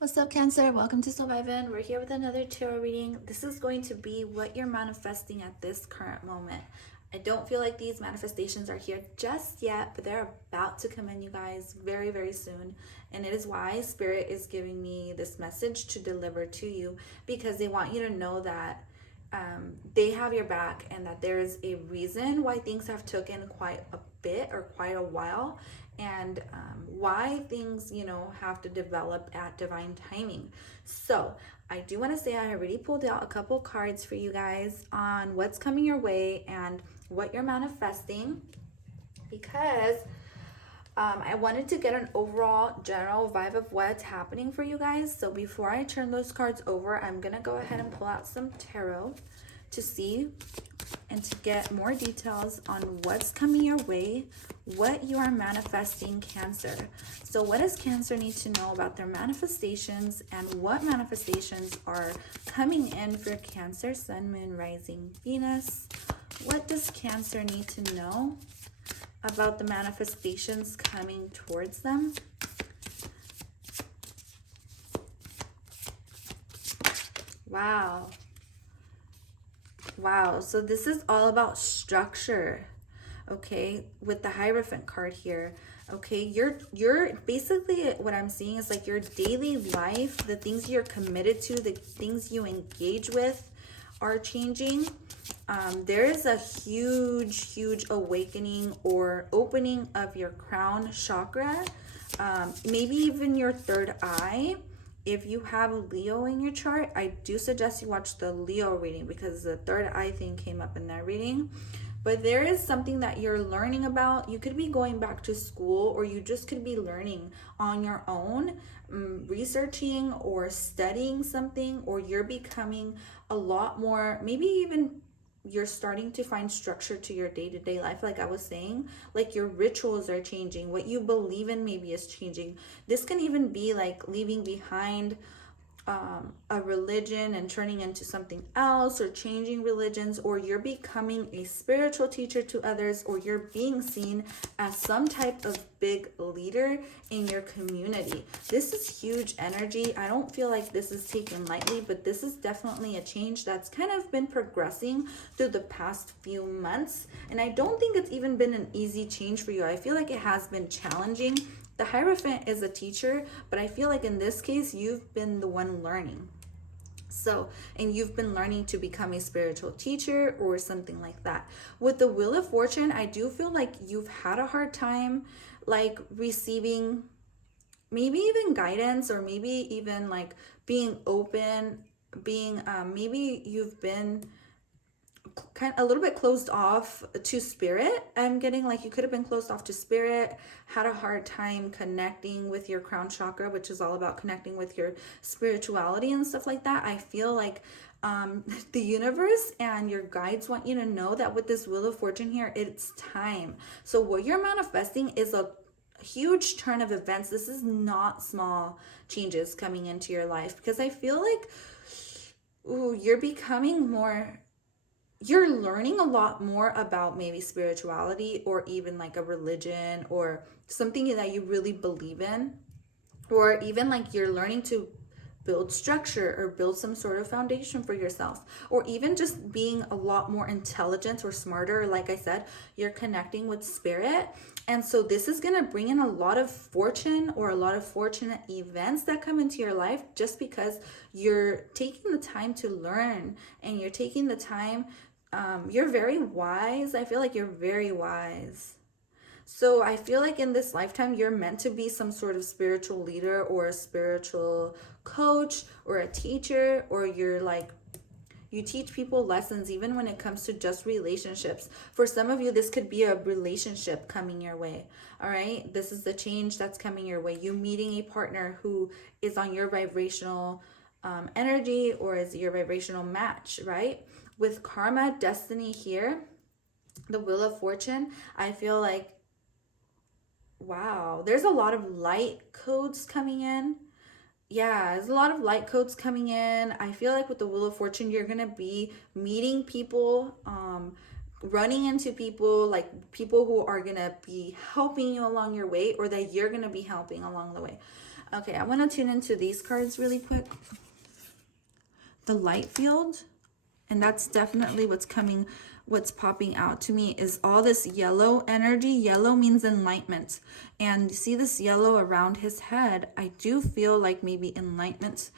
What's up, Cancer? Welcome to Surviving. We're here with another tarot reading. This is going to be what you're manifesting at this current moment. I don't feel like these manifestations are here just yet, but they're about to come in, you guys, very, very soon. And it is why Spirit is giving me this message to deliver to you, because they want you to know that they have your back and that there is a reason why things have taken quite a bit or quite a while, and why things, have to develop at divine timing. So I do want to say I already pulled out a couple cards for you guys on what's coming your way and what you're manifesting, because I wanted to get an overall general vibe of what's happening for you guys. So before I turn those cards over, I'm going to go ahead and pull out some tarot to see and to get more details on what's coming your way, what you are manifesting, Cancer. So what does Cancer need to know about their manifestations, and what manifestations are coming in for Cancer, Sun, Moon, Rising, Venus? What does Cancer need to know about the manifestations coming towards them? Wow. So this is all about structure, okay, with the Hierophant card here. Okay, you're basically, what I'm seeing is like your daily life, the things you're committed to, the things you engage with are changing. There is a huge awakening or opening of your crown chakra, maybe even your third eye. If you have Leo in your chart, I do suggest you watch the Leo reading, because the third eye thing came up in that reading. But there is something that you're learning about. You could be going back to school, or you just could be learning on your own, researching or studying something, or you're becoming a lot more, maybe even you're starting to find structure to your day-to-day life. Like I was saying, like your rituals are changing, what you believe in maybe is changing. This can even be like leaving behind a religion and turning into something else, or changing religions, or you're becoming a spiritual teacher to others, or you're being seen as some type of big leader in your community. This is huge energy. I don't feel like this is taken lightly, but this is definitely a change that's kind of been progressing through the past few months. And I don't think it's even been an easy change for you. I feel like it has been challenging. The Hierophant is a teacher, but I feel like in this case, you've been the one learning. So, and you've been learning to become a spiritual teacher or something like that. With the Wheel of Fortune, I do feel like you've had a hard time like receiving maybe even guidance, or maybe even like being open, being maybe you've been kind of a little bit closed off to spirit. I'm getting like you could have been closed off to spirit, had a hard time connecting with your crown chakra, which is all about connecting with your spirituality and stuff like that. I feel like the universe and your guides want you to know that with this Wheel of Fortune here, it's time. So what you're manifesting is a huge turn of events. This is not small changes coming into your life, because I feel like you're becoming more, you're learning a lot more about maybe spirituality, or even like a religion or something that you really believe in, or even like you're learning to build structure or build some sort of foundation for yourself, or even just being a lot more intelligent or smarter. Like I said, you're connecting with spirit. And so this is going to bring in a lot of fortune, or a lot of fortunate events that come into your life, just because you're taking the time to learn, and you're taking the time. You're very wise. I feel like you're very wise. So I feel like in this lifetime, you're meant to be some sort of spiritual leader, or a spiritual coach, or a teacher, or you're like, you teach people lessons, even when it comes to just relationships. For some of you, this could be a relationship coming your way. All right. This is the change that's coming your way. You meeting a partner who is on your vibrational energy, or is your vibrational match, right? With karma, destiny here, the Wheel of Fortune, I feel like, wow, there's a lot of light codes coming in. Yeah, there's a lot of light codes coming in. I feel like with the Wheel of Fortune, you're going to be meeting people, running into people, like people who are going to be helping you along your way, or that you're going to be helping along the way. Okay, I want to tune into these cards really quick. The light field, and that's definitely what's popping out to me is all this yellow energy. Yellow means enlightenment, and you see this yellow around his head. I do feel like maybe enlightenment,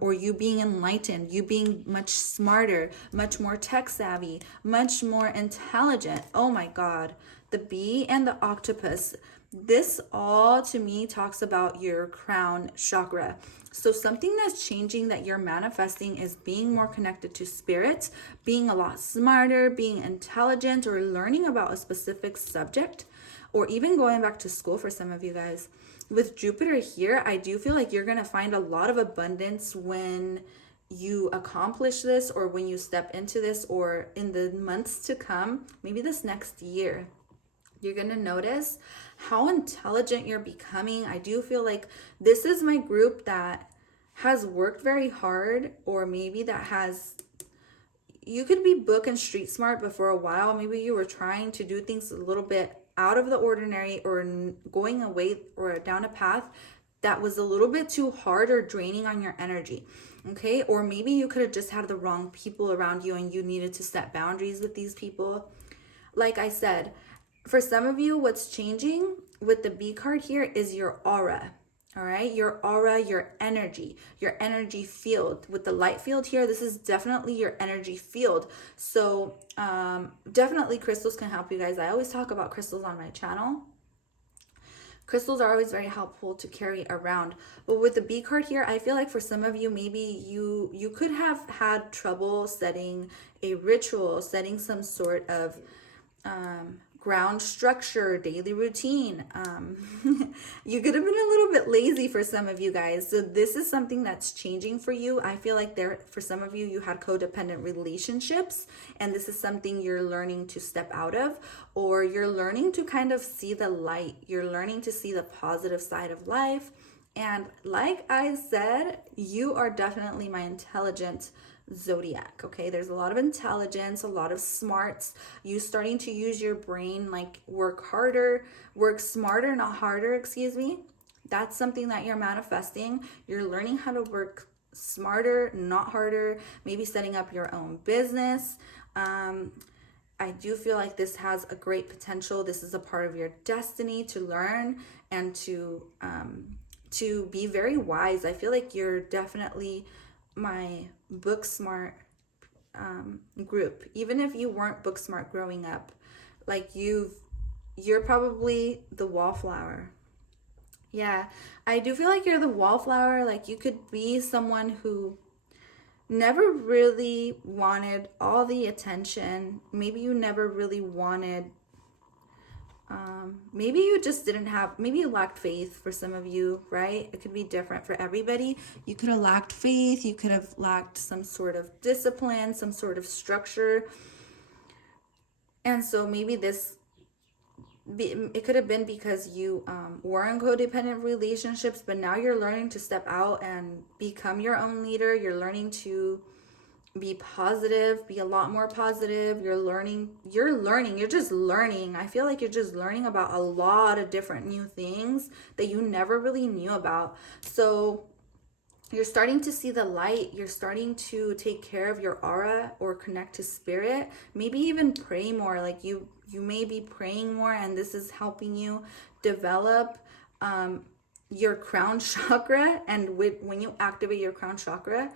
or you being enlightened, you being much smarter, much more tech savvy, much more intelligent. Oh my God, the bee and the octopus. This all to me talks about your crown chakra. So something that's changing, that you're manifesting, is being more connected to spirit, being a lot smarter, being intelligent, or learning about a specific subject, or even going back to school for some of you guys. With Jupiter here, I do feel like you're going to find a lot of abundance when you accomplish this, or when you step into this, or in the months to come, maybe this next year. You're going to notice how intelligent you're becoming. I do feel like this is my group that has worked very hard, or maybe that has, you could be book and street smart, but for a while, maybe you were trying to do things a little bit out of the ordinary, or going away or down a path that was a little bit too hard or draining on your energy. Okay. Or maybe you could have just had the wrong people around you, and you needed to set boundaries with these people. Like I said, for some of you, what's changing with the B card here is your aura. All right, your aura, your energy field. With the light field here, this is definitely your energy field. So definitely crystals can help you guys. I always talk about crystals on my channel. Crystals are always very helpful to carry around. But with the B card here, I feel like for some of you, maybe you could have had trouble setting a ritual, setting some sort of ground structure, daily routine. You could have been a little bit lazy for some of you guys. So this is something that's changing for you. I feel like for some of you, you had codependent relationships, and this is something you're learning to step out of, or you're learning to kind of see the light. You're learning to see the positive side of life. And like I said, you are definitely my intelligent zodiac. Okay, there's a lot of intelligence, a lot of smarts, you starting to use your brain, like work smarter, not harder, excuse me. That's something that you're manifesting. You're learning how to work smarter, not harder, maybe setting up your own business. I do feel like this has a great potential. This is a part of your destiny to learn and to be very wise. I feel like you're definitely my book smart group. Even if you weren't book smart growing up, like you're probably the wallflower. Yeah, I do feel like you're the wallflower. Like you could be someone who never really wanted all the attention. Maybe you never really wanted, maybe you just didn't have, maybe you lacked faith for some of you, right? It could be different for everybody. You could have lacked faith. You could have lacked some sort of discipline, some sort of structure. And so maybe it could have been because you were in codependent relationships, but now you're learning to step out and become your own leader. You're learning to be positive, be a lot more positive. You're just learning. I feel like you're just learning about a lot of different new things that you never really knew about. So you're starting to see the light. You're starting to take care of your aura or connect to spirit. Maybe even pray more. Like you may be praying more, and this is helping you develop your crown chakra. And when you activate your crown chakra,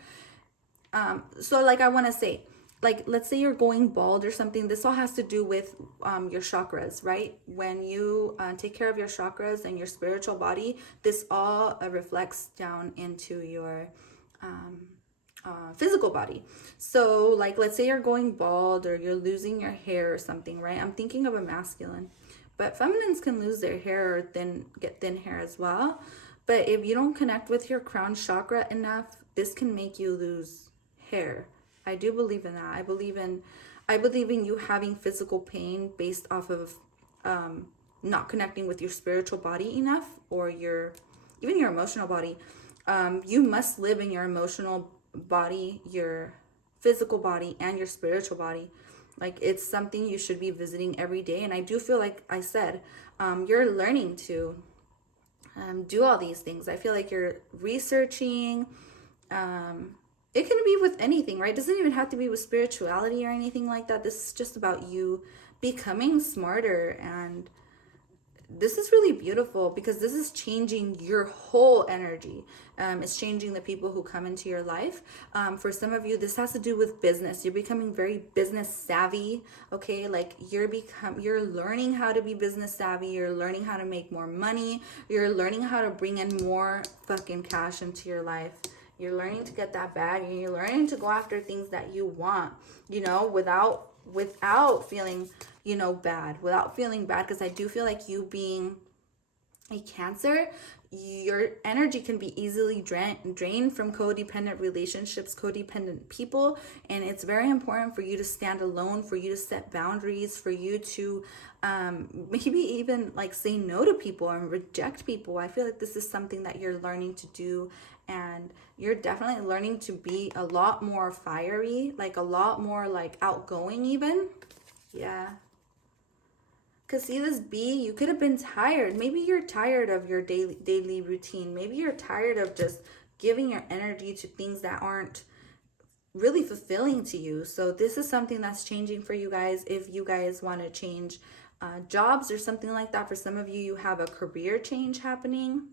so like I want to say, like let's say you're going bald or something. This all has to do with your chakras, right? When you take care of your chakras and your spiritual body, this all reflects down into your physical body. So like let's say you're going bald or you're losing your hair or something, right? I'm thinking of a masculine, but feminines can lose their hair or get thin hair as well. But if you don't connect with your crown chakra enough, this can make you lose hair. I do believe in that. I believe in you having physical pain based off of not connecting with your spiritual body enough, or even your emotional body. You must live in your emotional body, your physical body, and your spiritual body. Like it's something you should be visiting every day. And I do feel like I said, you're learning to do all these things. I feel like you're researching. It can be with anything, right? It doesn't even have to be with spirituality or anything like that. This is just about you becoming smarter, and this is really beautiful because this is changing your whole energy. It's changing the people who come into your life. For some of you, this has to do with business. You're becoming very business savvy, okay? Like you're learning how to be business savvy. You're learning how to make more money. You're learning how to bring in more fucking cash into your life. You're learning to get that bag, and you're learning to go after things that you want, you know, without feeling, you know, bad, because I do feel like you being a Cancer, your energy can be easily drained from codependent relationships, codependent people, and it's very important for you to stand alone, for you to set boundaries, for you to maybe even like say no to people and reject people. I feel like this is something that you're learning to do, and you're definitely learning to be a lot more fiery, like a lot more like outgoing even. Yeah. Because see, this bee, you could have been tired. Maybe you're tired of your daily routine. Maybe you're tired of just giving your energy to things that aren't really fulfilling to you. So this is something that's changing for you guys. If you guys want to change jobs or something like that, for some of you, you have a career change happening.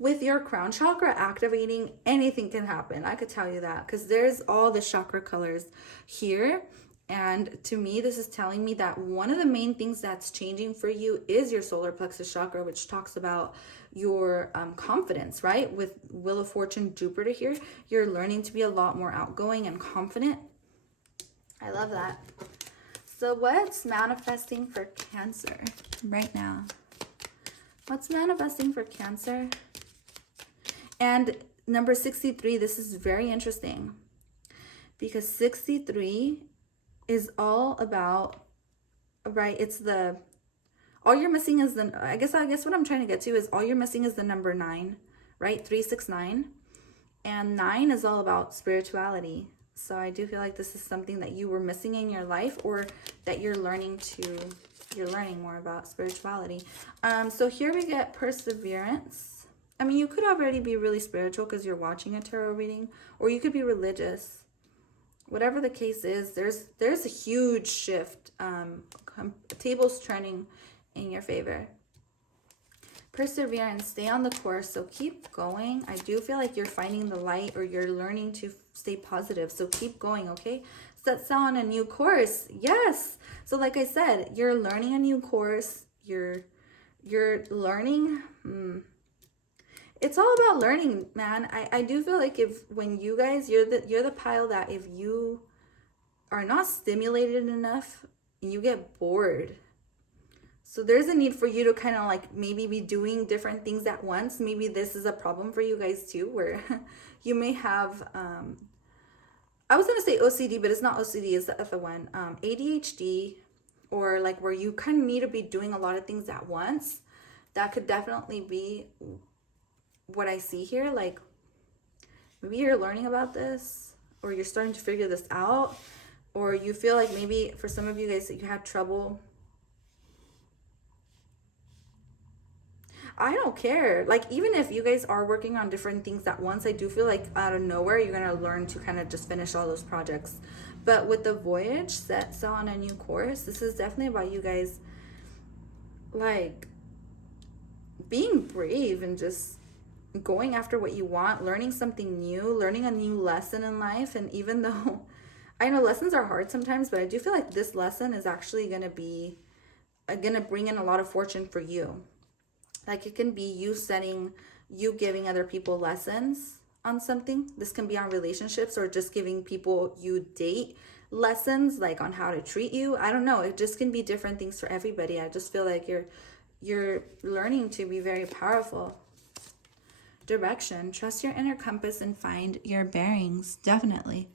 With your crown chakra activating, anything can happen. I could tell you that because there's all the chakra colors here. And to me, this is telling me that one of the main things that's changing for you is your solar plexus chakra, which talks about your confidence, right? With Wheel of Fortune, Jupiter here, you're learning to be a lot more outgoing and confident. I love that. So what's manifesting for Cancer right now? What's manifesting for Cancer? And number 63, this is very interesting because 63 is all about, right, it's the, all you're missing is the, I guess what I'm trying to get to is all you're missing is the number 9, right? 369. And 9 is all about spirituality. So I do feel like this is something that you were missing in your life, or that you're learning more about spirituality. So here we get perseverance. I mean, you could already be really spiritual because you're watching a tarot reading, or you could be religious. Whatever the case is, there's a huge shift, tables turning in your favor. Perseverance, stay on the course, so keep going. I do feel like you're finding the light, or you're learning to stay positive, so keep going, okay? Set sail on a new course. Yes. So like I said, you're learning a new course. You're learning. It's all about learning, man. I do feel like when you guys, you're the pile that if you are not stimulated enough, you get bored. So there's a need for you to kind of like maybe be doing different things at once. Maybe this is a problem for you guys too, where you may have, I was going to say OCD, but it's not OCD, it's the other one. ADHD, or like where you kind of need to be doing a lot of things at once. That could definitely be what I see here. Like maybe you're learning about this, or you're starting to figure this out, or you feel like maybe for some of you guys that you had trouble. I don't care. Like even if you guys are working on different things at once, I do feel like out of nowhere you're going to learn to kind of just finish all those projects. But with the voyage, set sail on a new course, this is definitely about you guys like being brave and just going after what you want, learning something new, learning a new lesson in life. And even though I know lessons are hard sometimes, but I do feel like this lesson is actually going to bring in a lot of fortune for you. Like it can be you giving other people lessons on something. This can be on relationships, or just giving people you date lessons, like on how to treat you. I don't know. It just can be different things for everybody. I just feel like you're learning to be very powerful. Direction. Trust your inner compass and find your bearings. Definitely.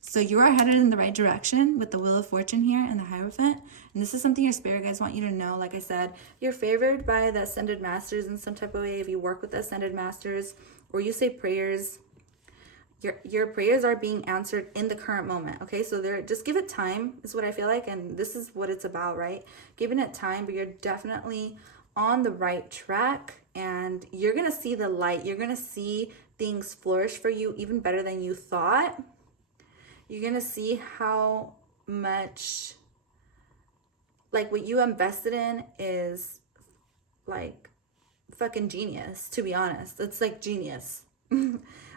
So you are headed in the right direction with the Wheel of Fortune here and the Hierophant. And this is something your spirit guides want you to know. Like I said, you're favored by the Ascended Masters in some type of way. If you work with the Ascended Masters, or you say prayers, your prayers are being answered in the current moment. Okay, so just give it time is what I feel like. And this is what it's about, right? Giving it time, but you're definitely on the right track. and you're going to see the light. You're going to see things flourish for you even better than you thought. You're going to see how much, like, what you invested in is like fucking genius, to be honest. It's like genius.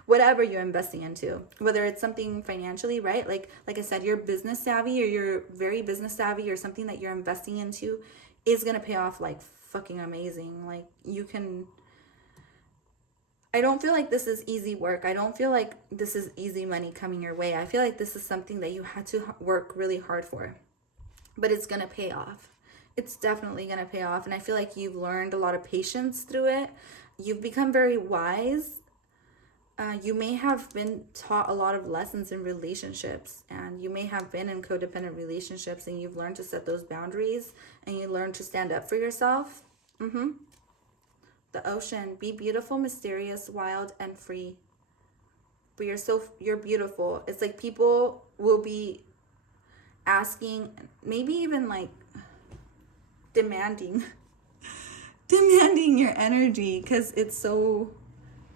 Whatever you're investing into, whether it's something financially, right? Like I said, you're business savvy, or you're very business savvy, or something that you're investing into is going to pay off like fucking amazing. Like, you can, I don't feel like this is easy work. I don't feel like this is easy money coming your way. I feel like this is something that you had to work really hard for, but it's going to pay off. It's definitely going to pay off. And I feel like you've learned a lot of patience through it. You've become very wise. You may have been taught a lot of lessons in relationships, and you may have been in codependent relationships, and you've learned to set those boundaries, and you learn to stand up for yourself. The ocean, be beautiful, mysterious, wild, and free. But you're beautiful. It's like people will be asking, maybe even like demanding your energy, because it's so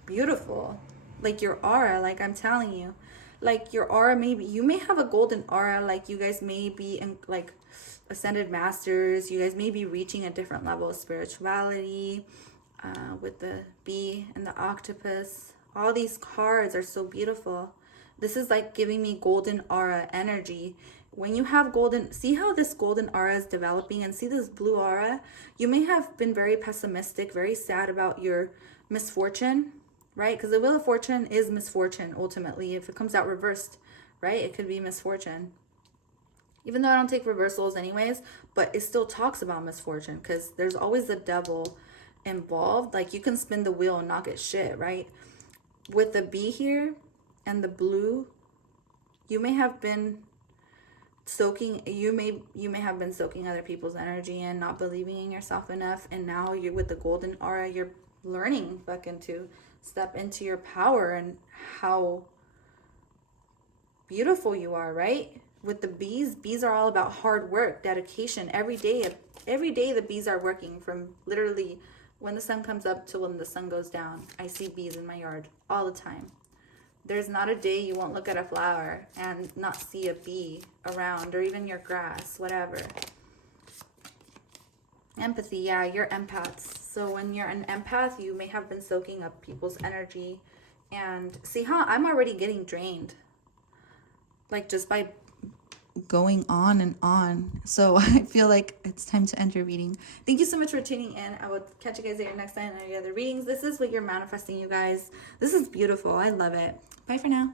beautiful. Like your aura, like I'm telling you, like your aura, maybe you may have a golden aura, like you guys may be in like ascended masters, you guys may be reaching a different level of spirituality, with the bee and the octopus. All these cards are so beautiful. This is like giving me golden aura energy. When you have golden, see how this golden aura is developing, and see this blue aura. You may have been very pessimistic, very sad about your misfortune, right? Because the Wheel of Fortune is misfortune ultimately. If it comes out reversed, right, it could be misfortune. Even though I don't take reversals anyways, but it still talks about misfortune, because there's always the devil involved. Like, you can spin the wheel and not get shit, right? With the bee here and the blue, you may have been soaking, you may have been soaking other people's energy and not believing in yourself enough, and now you're with the golden aura, you're learning fucking to step into your power and how beautiful you are, right? With the bees are all about hard work, dedication. Every day the bees are working, from literally when the sun comes up to when the sun goes down. I see bees in my yard all the time. There's not a day you won't look at a flower and not see a bee around, or even your grass, whatever. Empathy, yeah, you're empaths. So when you're an empath, you may have been soaking up people's energy. And see how I'm already getting drained, like just by going on and on. So I feel like it's time to end your reading. Thank you so much for tuning in. I will catch you guys later next time on any other readings. This is what you're manifesting, you guys. This is beautiful. I love it. Bye for now.